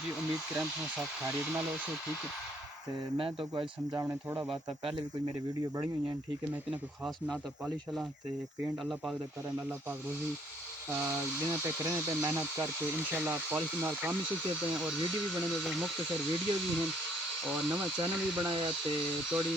جی امید کریں تو سب خیریت نال ہو سے ٹھیک ہے۔ تے میں تو کوئی سمجھاونے تھوڑا بہت پہلے بھی کوئی میری ویڈیو بڑی ہوئی ہیں، ٹھیک ہے، میں اتنا کوئی خاص نہ تو پالش والا تے پینٹ اللہ پاک دا کرم اللہ پاک روزی دن پہ کرنے پہ محنت کر کے انشاءاللہ پالش نال کام بھی سیکھتے پہ اور ویڈیو بھی بنے پہ مختصر ویڈیو بھی ہیں۔ اور نو چینل بھی بنایا تو تھوڑی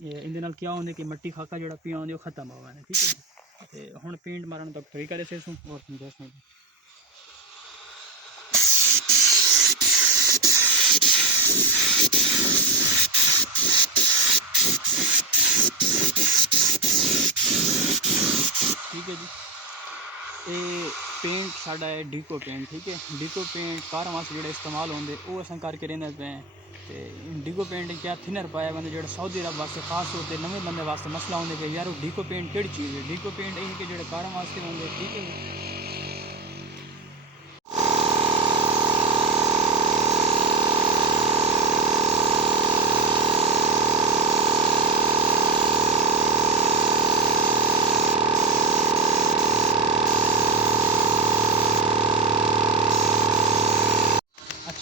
ਇਹਦੇ ਨਾਲ ਕੀ ਹੁੰਦਾ ਕਿ ਮਿੱਟੀ ਖਾਕਾ ਜਿਹੜਾ ਪਿਆ ਆਉਂਦੀ ਉਹ ਖਤਮ ਹੋਵਾਂ ਠੀਕ ਹੈ ختم ہوا ہے ٹھیک ہے جی تے ہن پینٹ مارن تک طریقہ دسے سوں اور تم دسوں ٹھیک ہے جی یہ پینٹ ساڈا ہے ڈیکو پینٹ ٹھیک ہے ڈیکو پینٹ کار واسطے جڑے استعمال ਤੇ ਡੀਕੋ ਪੇਂਟ ਕਿਆ ਥਿਨਰ ਪਾਇਆ ਬੰਦੇ ਜਿਹੜਾ ਸਾਊਦੀ ਅਰਬ ਵਾਸਤੇ, ਖਾਸ ਤੌਰ ਤੇ ਨਵੇਂ ਬੰਦੇ ਵਾਸਤੇ ਮਸਲਾ ਹੁੰਦੇ ਕਿ ਯਾਰ ਉਹ ਡੀਕੋ ਪੇਂਟ ਕਿਹੜੀ ਚੀਜ਼ ਹੈ? ਡੀਕੋ ਪੇਂਟ ਇਹ ਕਿ ਜਿਹੜੇ ਕਾਰਾਂ ਵਾਸਤੇ ਹੁੰਦੇ ਠੀਕ ਹੈ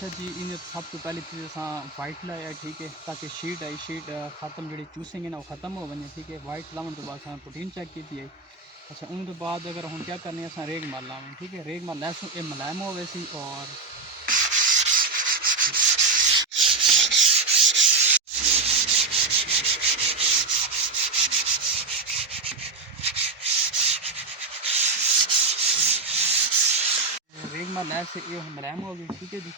جی اچھا جی ان سب تو پہلی چیز اساں وائٹ لایا ٹھیک ہے تاکہ شیٹ آئی شیٹ ختم جڑی چوسیں گے نا وہ ختم ہو ونجے ٹھیک ہے وائٹ لاون تو بعد اساں پروٹین چیک کیتی ہے اچھا ان تو بعد اگر ہن کیا کرنے اساں ریگ مال لاویں ٹھیک ہے ریگ مال لیسوں اے ملائم سی اور ریگ مال یہ ملائم ہو گئی ٹھیک ہے جی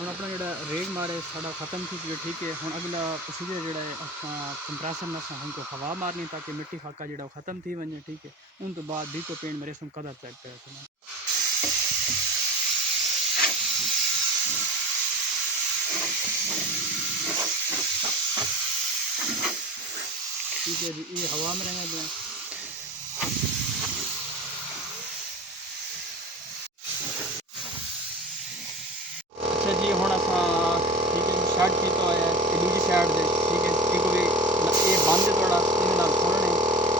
ہوں اپنا جڑا ریگ مارے ساڈا ختم تھی گیا ٹھیک ہے ہوں اگلا پروسیجر جڑا ہے اپنا کمپریسر نسا ہم کو ہوا مارنی تاکہ مٹی خاکا جڑا وہ ختم تھی ونجے ٹھیک ہے ان تو بعد ڈیکو پینٹ میرے سن قدر چیک کرے سنا ٹھیک ہے جی یہ ہوا میں رہنا دیں اچھا શર્ટ પીતો હોય કે બીજી શર્ટ છે ઠીક છે કે કોઈ એ બંધ થોડા એને નાલ ખોલણે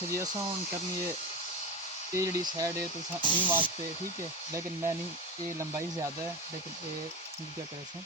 اچھا جی اساں ہن کرنی ہے۔ یہ جڑی سائڈ ہے تو این واسطے، ٹھیک ہے؟ لیکن میں نہیں یہ لمبائی زیادہ ہے، لیکن یہ کیا کرے سن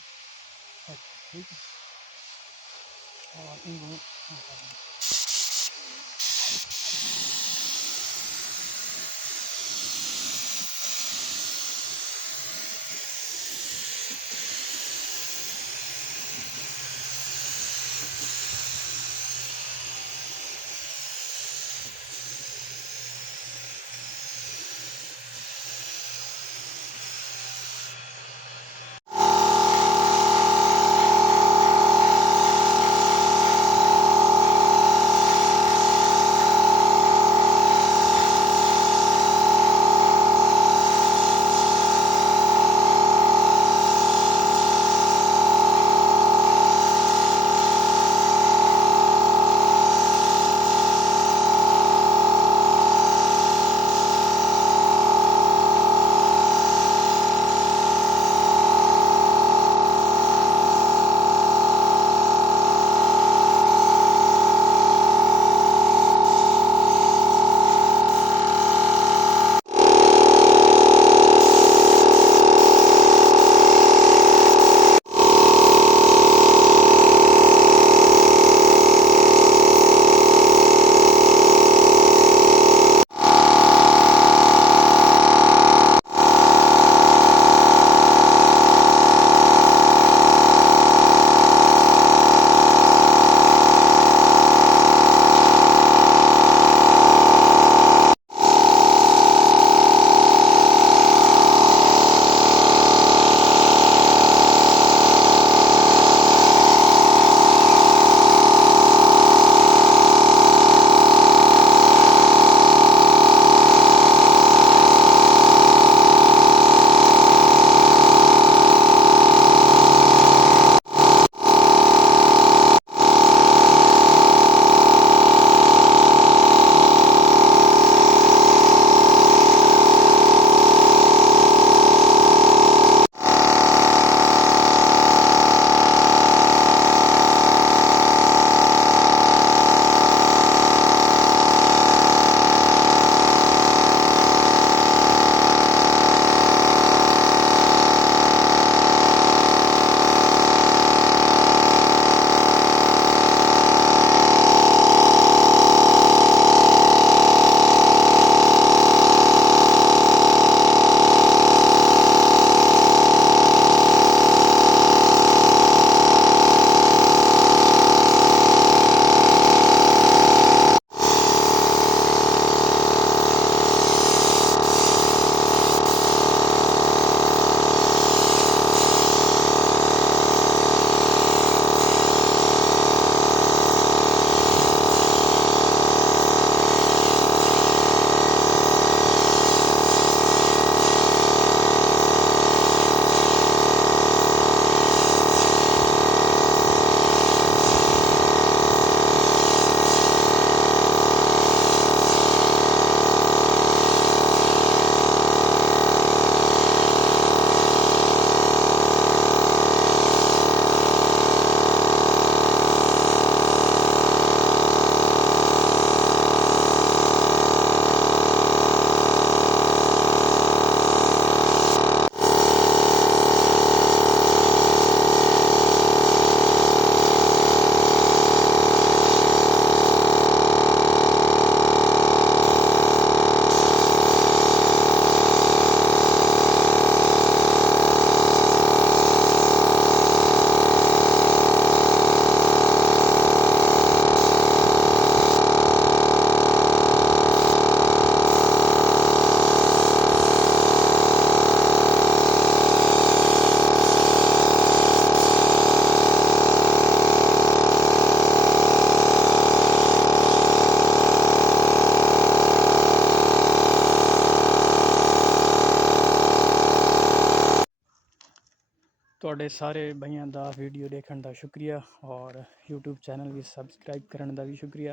تھوڑے سارے بھائی ویڈیو دیکھنے کا شکریہ اور یو ٹوب چینل کی سبسکرائب کر بھی شکریہ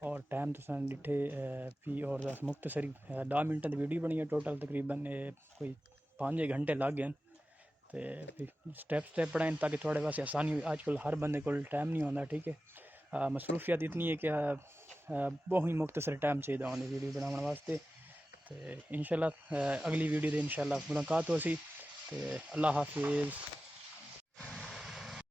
اور ٹائم تو دھٹے پھر اور مختصر ڈھا منٹ کی ویڈیو بن ٹوٹل تقریباً پانچ گھنٹے لاگی اسٹپ سٹپ بنائے تاکہ تھوڑے باس آسانی ہو اب کل ہر بندے کو ٹائم نہیں آتا ٹھیک ہے مصروفیت اتنی ہے کہ بہت ہی مختصر ٹائم چاہیے ان ویڈیو بنا ان شاء اللہ اگلی ویڈیو ان شاء اللہ ملاقات ہوا حافظ